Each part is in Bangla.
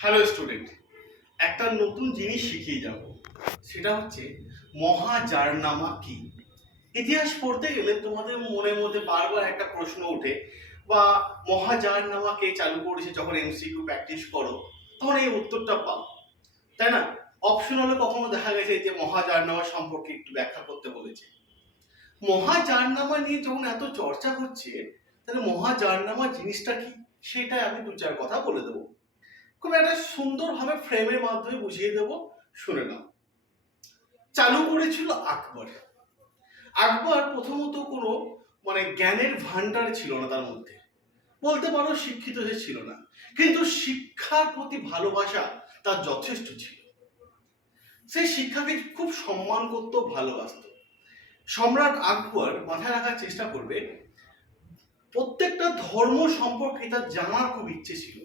হ্যালো স্টুডেন্ট, একটা নতুন জিনিস শিখিয়ে যাব। সেটা হচ্ছে মহাজারনামা কি। ইতিহাস পড়তে গেলে তোমাদের মনের মধ্যে বারবার একটা প্রশ্ন ওঠে, বা মহাজারনামা কে চালু করেছে, যখন এমসিকিউ প্র্যাকটিস করো তখন এই উত্তরটা পাও, তাই না? অপশনালে কখনো দেখা গেছে যে মহাজারনামা সম্পর্কে একটু ব্যাখ্যা করতে বলেছে। মহাজারনামা নিয়ে যখন এত চর্চা হচ্ছে, তাহলে মহাজারনামা জিনিসটা কি সেটা আমি দু চার কথা বলে দেবো। খুব একটা সুন্দরভাবে ফ্রেমের মাধ্যমে বুঝিয়ে দেব, শুনে নাও। চালু করেছিল আকবর। আকবর প্রথমত কোনো জ্ঞানের ভান্ডার ছিল না তার মধ্যে, বলতে পারো শিক্ষিত সে ছিল না, কিন্তু শিক্ষার প্রতি ভালোবাসা তার যথেষ্ট ছিল। সে শিক্ষাকে খুব সম্মান করত, ভালোবাসত। সম্রাট আকবর মাথায় রাখার চেষ্টা করবে, প্রত্যেকটা ধর্ম সম্পর্কে তার জানার খুব ইচ্ছে ছিল।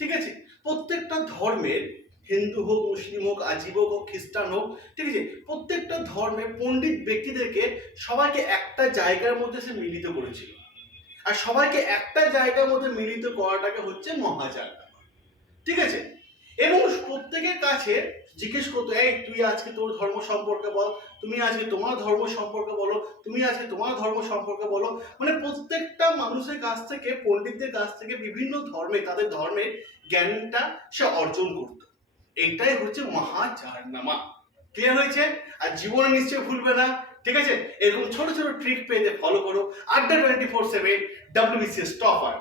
ঠিক আছে, প্রত্যেকটা ধর্মের, হিন্দু হোক, মুসলিম হোক, আজীবক হোক, খ্রিস্টান হোক, ঠিক আছে, প্রত্যেকটা ধর্মের পণ্ডিত ব্যক্তিদেরকে সবাইকে একটা জায়গার মধ্যে সে মিলিত করেছিল। আর সবাইকে একটা জায়গার মধ্যে মিলিত করাটাকে হচ্ছে মহাজারনামা। ঠিক আছে, এবং প্রত্যেকের কাছে জিজ্ঞেস করতো, এই তুই আজকে তোর ধর্ম সম্পর্কে বল, তুমি আজকে তোমার ধর্ম সম্পর্কে বলো, তুমি আজকে তোমার ধর্ম সম্পর্কে বলো। প্রত্যেকটা মানুষের কাছ থেকে, পণ্ডিতদের কাছ থেকে বিভিন্ন ধর্মে তাদের ধর্মের জ্ঞানটা সে অর্জন করত। এইটাই হচ্ছে মহাজারনামা। ক্লিয়ার হয়েছে? আর জীবনে নিশ্চয়ই ভুলবে না। ঠিক আছে, এরকম ছোট ছোট ট্রিক পেতে ফলো করো Adda247 WBCS Topper।